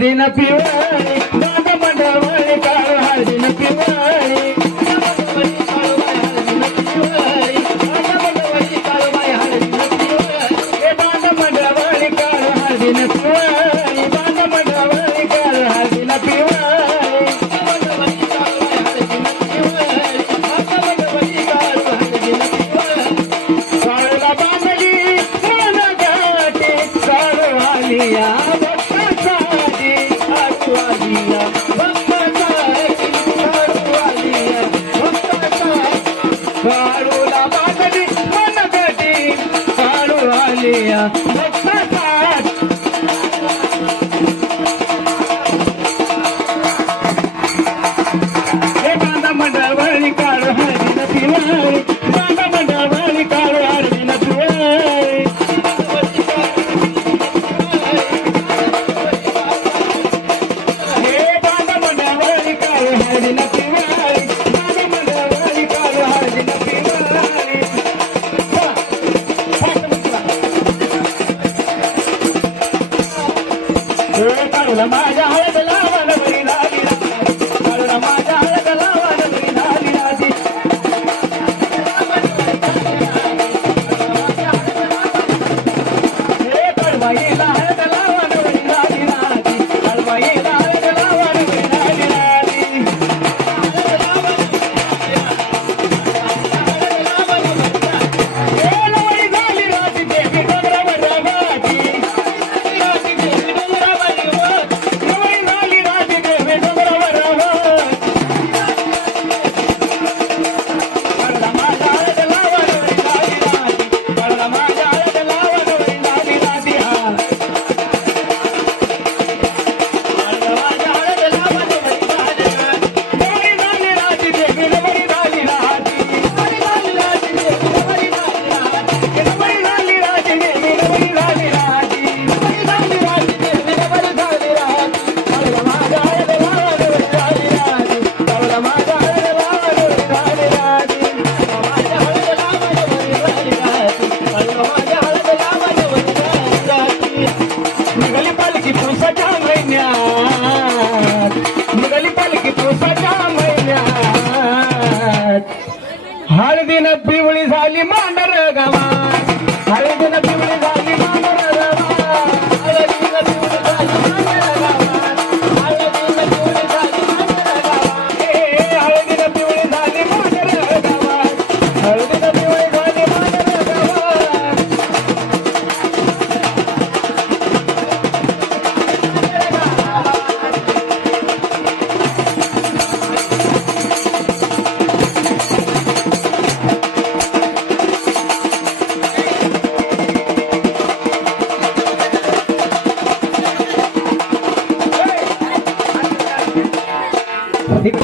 ದಿನ ಪಿವಾನಿ দিয়া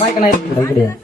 மைக்கெல்லாம் கிடையாது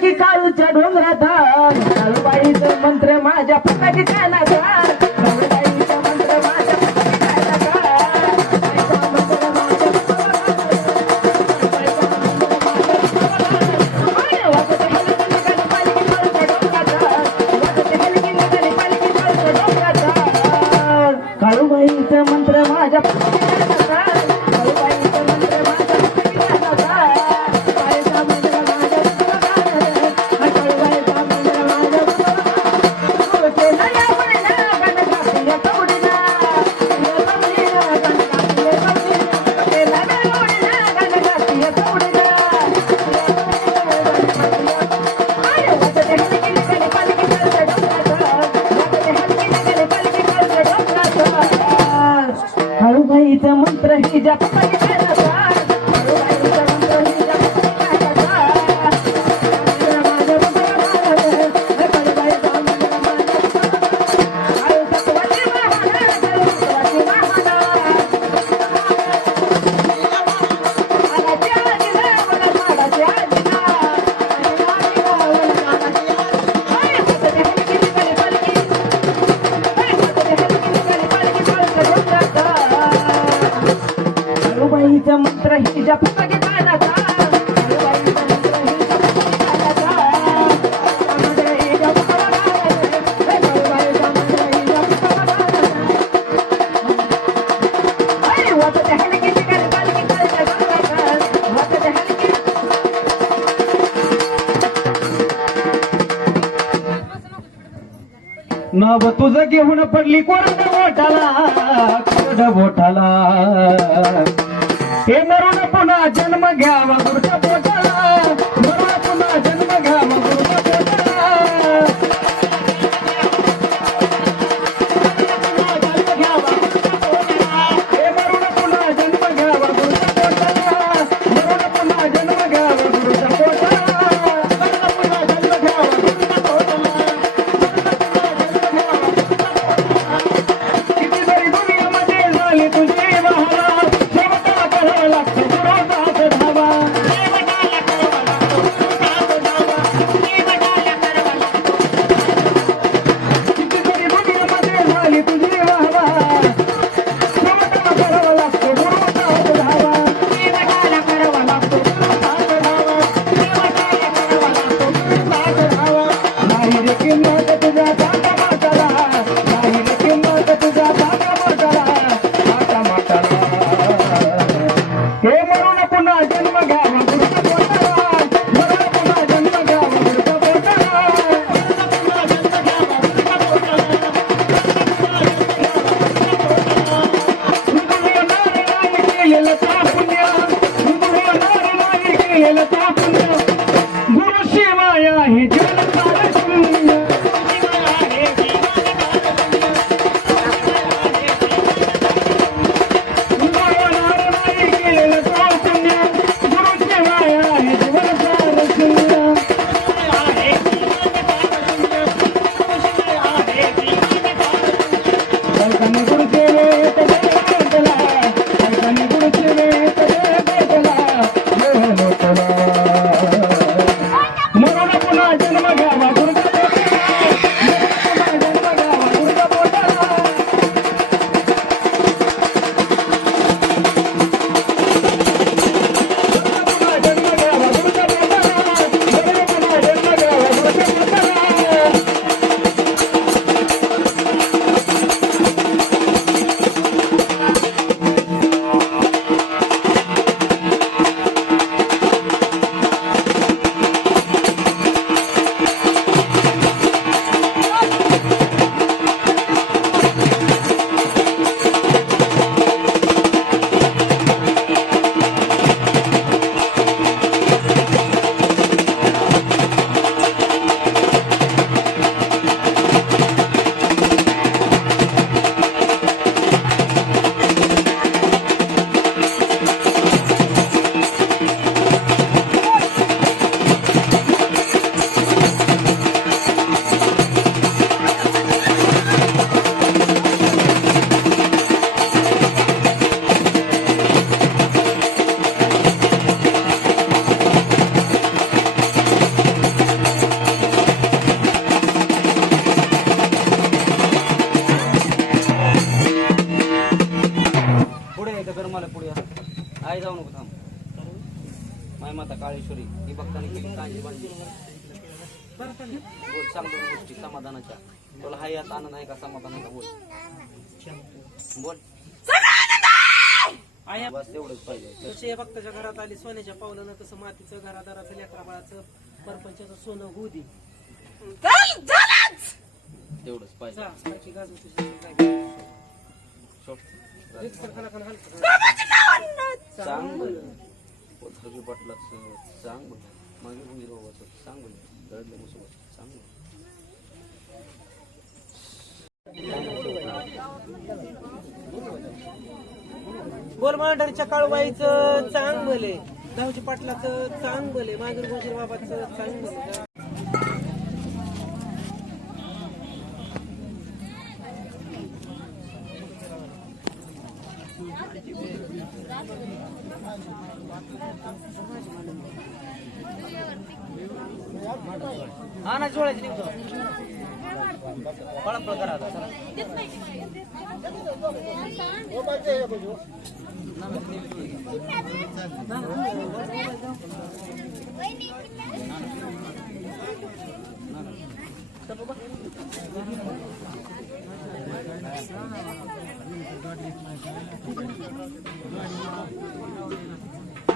की काळूच्या डोंगरात. मंत्र माझ्या फुकाची कानात. Did that नव तुझं घेऊन पडली कोरड बोटाला कोरड बोटाला. हे मरून पुन्हा जन्म घ्यावा गुरु बोल सांग दोन गोष्टी समाधानाच्या. तुला हाय यात आनंद आहे का समाधानाचा? बोल. बोल. आई बस एवढंच पाहिजे. तसे भक्ताच्या घरात आली सोन्याच्या पावलानं तसं मातीचं घरादाराचं लेकरा बाळाचं परपंचाचं सोनं होऊ दे. तेवढंच पाहिजे. जा, बाकी गाजू तुझी काय करायचं. सोड. रिक्षा खाना खाना हलकं. सांग बरं पोत्रजी पाटलाचं सांग बरं मागे भुंगी बाबाचं सांग बरं रडले मुसोबत सांग बरं गोलमांडरच्या काळवाईचं चांग भले धावची पाटलाचं चांग भले मागीर गोजीर बाबाचं चांग भले हा ना जोडायचं निघतो पळापळ करा